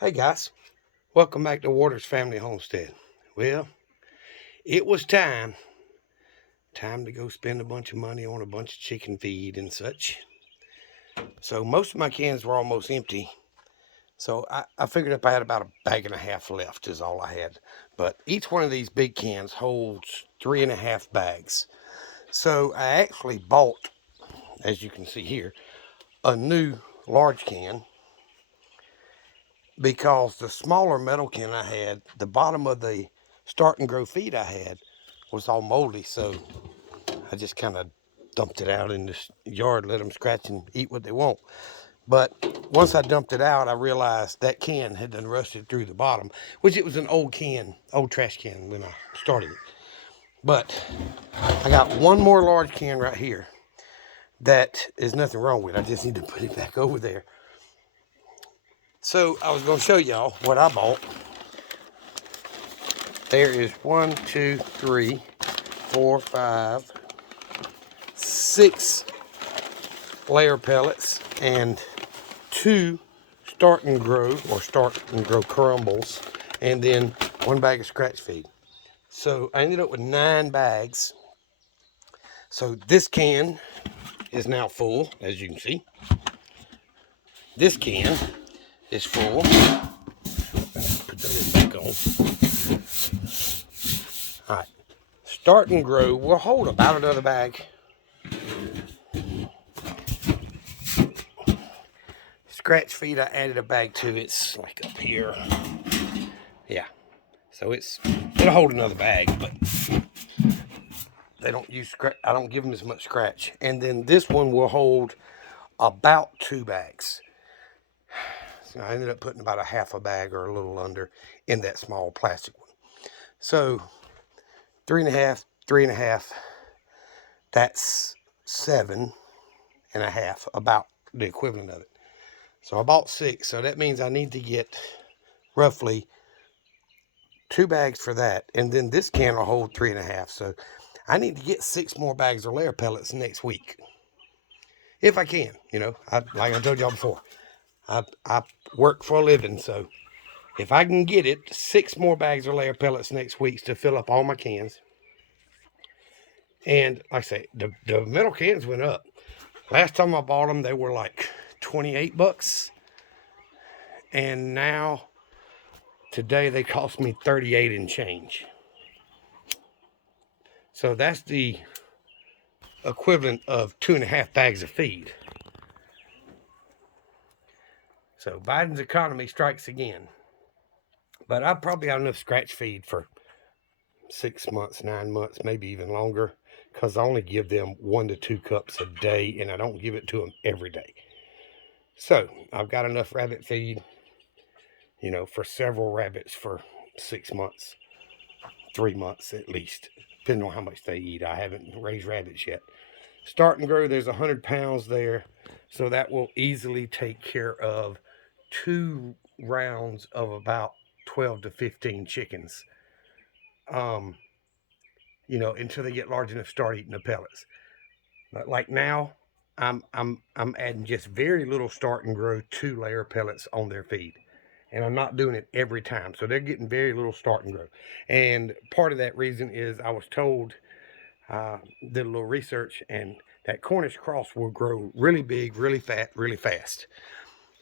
Hey guys, welcome back to Waters Family Homestead. Well, it was time to go spend a bunch of money on a bunch of chicken feed and such. So most of my cans were almost empty. So I figured if I had about a bag and a half left is all I had. But each one of these big cans holds 3.5 bags. So I actually bought, as you can see here, a new large can because the smaller metal can I had, the bottom of the start and grow feed I had was all moldy, so I just kind of dumped it out in this yard, let them scratch and eat what they want. But once I dumped it out, I realized that can had done rusted through the bottom, which it was an old can, old trash can when I started it. But I got one more large can right here that is nothing wrong with. I just need to put it back over there. So I was going to show y'all what I bought. There is 1, 2, 3, 4, 5, 6 layer pellets and 2 start and grow crumbles, and then 1 bag of scratch feed. So I ended up with 9 bags. So this can is now full, as you can see. This can is full. Put that back on. All right. Start and grow will hold about another bag. Scratch feed, I added a bag to. It's like up here. Yeah. So it'll hold another bag, but they don't use scratch. I don't give them as much scratch. And then this one will hold about 2 bags. So I ended up putting about a half a bag or a little under in that small plastic one. So 3.5, 3.5. That's 7.5, about the equivalent of it. So I bought 6. So that means I need to get roughly 2 bags for that. And then this can will hold 3.5. So I need to get 6 more bags of layer pellets next week. If I can, like I told y'all before, I work for a living. So if I can get it, 6 more bags of layer pellets next week to fill up all my cans. And like I say, the metal cans went up. Last time I bought them, they were like 28 bucks. And now, today, they cost me 38 and change. So that's the equivalent of 2.5 bags of feed. So Biden's economy strikes again. But I probably got enough scratch feed for 6 months, 9 months, maybe even longer, because I only give them 1 to 2 cups a day, and I don't give it to them every day. So I've got enough rabbit feed, for several rabbits for 6 months, 3 months at least, depending on how much they eat. I haven't raised rabbits yet. Start and grow, there's 100 pounds there, so that will easily take care of 2 rounds of about 12 to 15 chickens. Until they get large enough to start eating the pellets. But like now, I'm adding just very little start and grow 2 layer pellets on their feed. And I'm not doing it every time. So they're getting very little start and grow. And part of that reason is I was told, did a little research, and that Cornish cross will grow really big, really fat, really fast.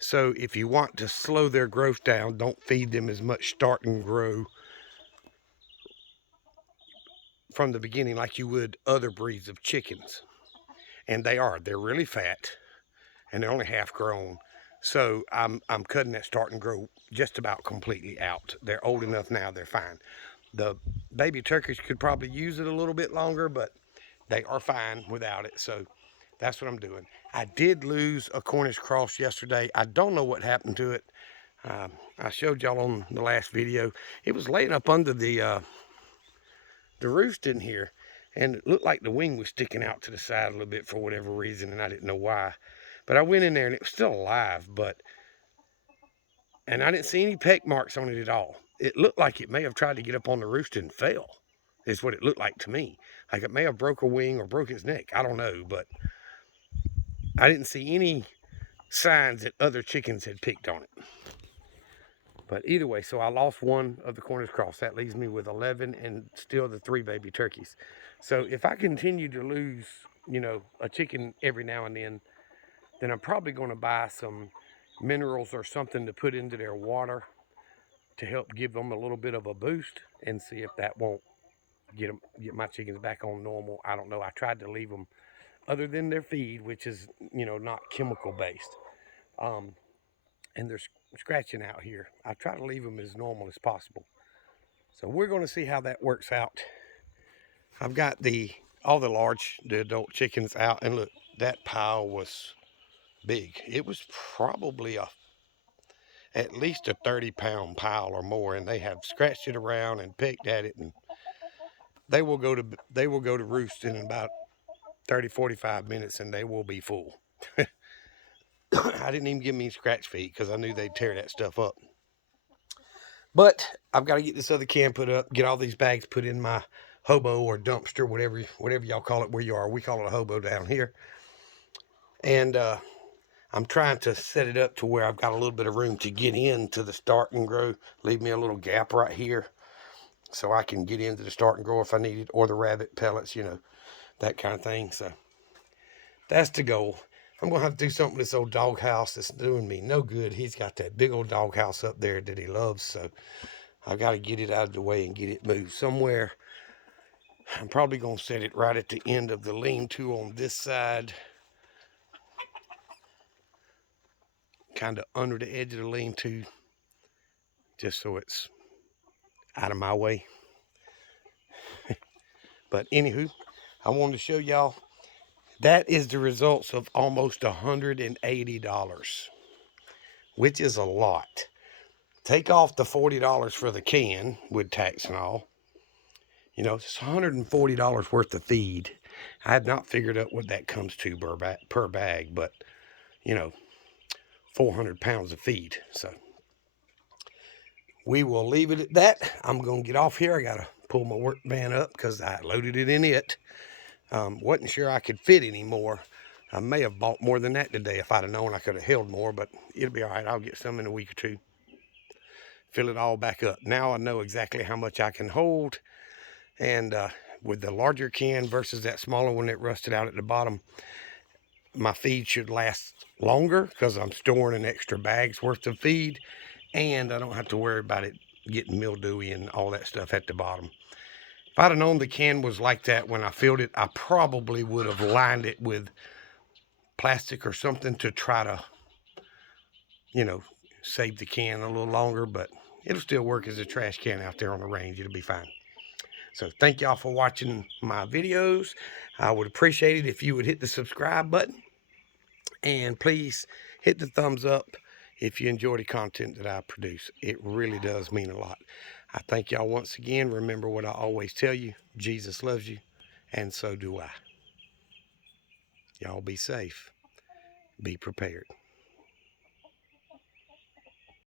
So if you want to slow their growth down, don't feed them as much start and grow from the beginning like you would other breeds of chickens. And they're really fat, and they're only half grown. So I'm cutting that start and grow just about completely out. They're old enough now, they're fine. The baby turkeys could probably use it a little bit longer, but they are fine without it. So that's what I'm doing. I did lose a Cornish cross yesterday. I don't know what happened to it. I showed y'all on the last video. It was laying up under the roost in here, and it looked like the wing was sticking out to the side a little bit for whatever reason, and I didn't know why. But I went in there and it was still alive, and I didn't see any peck marks on it at all. It looked like it may have tried to get up on the roost and fell, is what it looked like to me. Like it may have broke a wing or broke its neck. I don't know, but I didn't see any signs that other chickens had picked on it. But either way, so I lost one of the Cornish cross. That leaves me with 11 and still the 3 baby turkeys. So if I continue to lose, a chicken every now and then I'm probably going to buy some minerals or something to put into their water to help give them a little bit of a boost and see if that won't get my chickens back on normal. I don't know. I tried to leave them other than their feed, which is, not chemical based. And they're scratching out here. I try to leave them as normal as possible. So we're going to see how that works out. I've got all the adult chickens out, and look, that pile was big. It was probably at least a 30-pound pile or more, and they have scratched it around and picked at it, and they will go to roost in about 30-45 minutes, and they will be full. I didn't even give me scratch feed because I knew they'd tear that stuff up. But I've got to get this other can put up, get all these bags put in my hobo or dumpster, whatever y'all call it where you are. We call it a hobo down here. And I'm trying to set it up to where I've got a little bit of room to get into the start and grow. Leave me a little gap right here so I can get into the start and grow if I need it, or the rabbit pellets, that kind of thing. So that's the goal. I'm going to have to do something with this old doghouse that's doing me no good. He's got that big old doghouse up there that he loves, so I've got to get it out of the way and get it moved somewhere. I'm probably going to set it right at the end of the lean-to on this side, kind of under the edge of the lean-to, just so it's out of my way. But anywho, I wanted to show y'all that is the results of almost $180, which is a lot. Take off the $40 for the can with tax and all. It's $140 worth of feed. I have not figured out what that comes to per bag, but 400 pounds of feed. So we will leave it at that. I'm going to get off here. I got to pull my work van up because I loaded it in it. Wasn't sure I could fit any more. I may have bought more than that today. If I'd have known, I could have held more, but it'll be all right. I'll get some in a week or two. Fill it all back up. Now I know exactly how much I can hold. And with the larger can versus that smaller one that rusted out at the bottom, my feed should last longer because I'm storing an extra bag's worth of feed, and I don't have to worry about it getting mildewy and all that stuff at the bottom. If I'd have known the can was like that when I filled it, I probably would have lined it with plastic or something to try to, save the can a little longer, but it'll still work as a trash can out there on the range. It'll be fine. So thank y'all for watching my videos. I would appreciate it if you would hit the subscribe button, and please hit the thumbs up if you enjoy the content that I produce. It really does mean a lot. I thank y'all once again. Remember what I always tell you: Jesus loves you, and so do I. Y'all be safe. Be prepared.